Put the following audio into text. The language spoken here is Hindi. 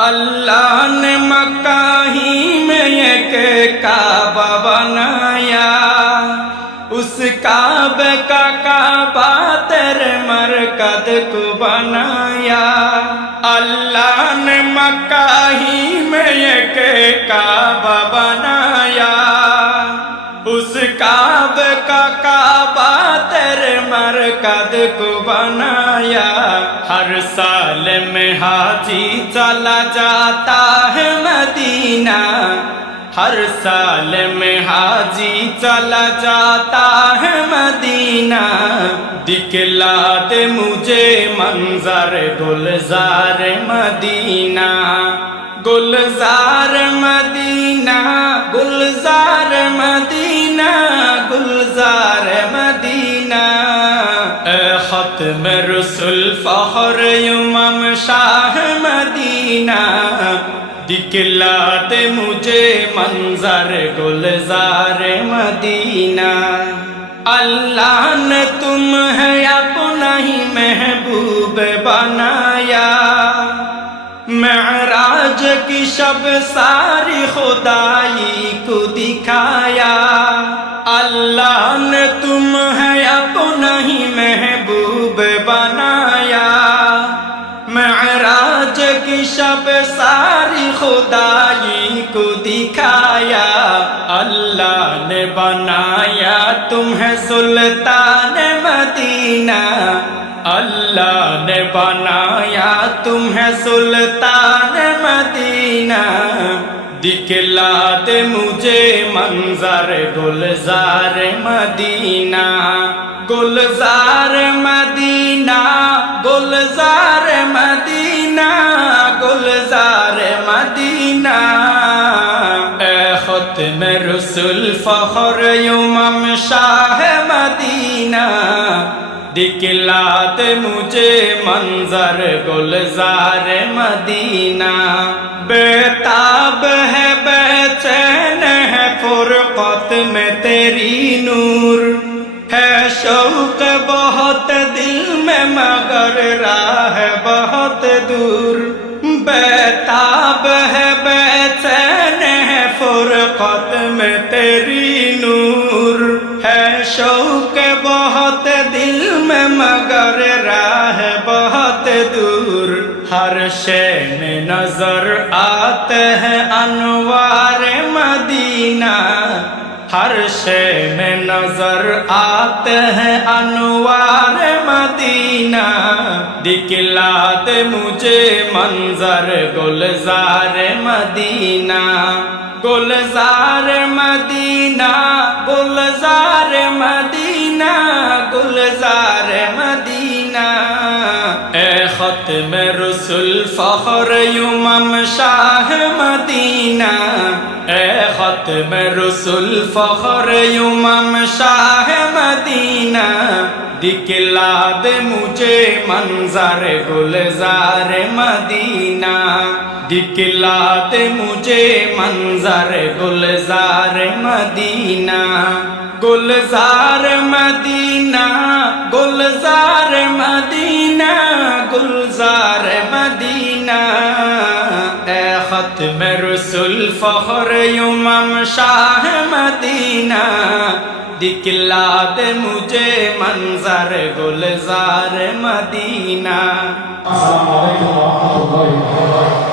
अल्लाह ने मक्का ही में एक काबा बनाया, उस काबे का काबा तेरे मरकद को बनाया। अल्लाह ने मक्का ही में एक काबा बनाया, उस काबे का काबा तेरे मरकद को बनाया। हर साल में हाजी चला जाता है मदीना, हर साल में हाजी चला जाता है मदीना। दिखला दे मुझे मंजर गुलजार मदीना, गुलजार मदीना, गुलजार मदीना, गुलजार मदीना। ख़त्म रसूल फ़ख्र इमाम शाह मदीना, दिखला दे मुझे मंजर गुलजार मदीना। अल्लाह ने तुम्हें अपना ही महबूब बनाया, मेराज की शब सारी खुदाई को दिखाया। अल्लाह ने तुम्हें अपना ही महबूब बनाया, मेराज की शब सारी खुदाई को दिखाया। अल्लाह ने बनाया तुम्हें सुल्तान मदीना, अल्लाह ने बनाया तुम्हें सुल्तान मदीना। दिखला दे मुझे मंजर गुलजार मदीना, गुलजार मदीना, गुलजार मदीना, गुलजार मदीना। ख़त्म रसूल फ़ख्र इमाम शाह मदीना, दिखला दे मुझे मंजर गुलजार मदीना। बेताब है बेचैन है फुरक़त में तेरी नूर, है शौक़ बहुत दिल में मगर राह बहुत दूर। बेताब है बेचैन है फुरक़त में तेरी नूर, है शौक़ बहुत दिल में मगर राह बहुत दूर। हर शय में नजर आते हैं अनवार मदीना, हर शय में नजर आते हैं अनवार मदीना। दिखला दे मुझे मंजर गुलजार मदीना, गुलजार मदीना, गुलजार मदीना, गुलजार मदीना। ख़त्म रसूल फ़ख्र इमाम शाह मदीना, ख़त्म रसूल फ़ख्र इमाम शाह मदीना। दिखला दे मुझे मंजर गुलजार मदीना, दिखला दे मुझे मंजर गुलजार मदीना, गुलजार मदीना, गुलजार मदीना, गुलजार मदीना। ख़त्म रसूल फ़ख्र इमाम शाह मदीना, दिखला दे मुझे मंजर गुलजार मदीना। अस्सलामु अलैकुम व रहमतुल्लाहि व बरकातुहू।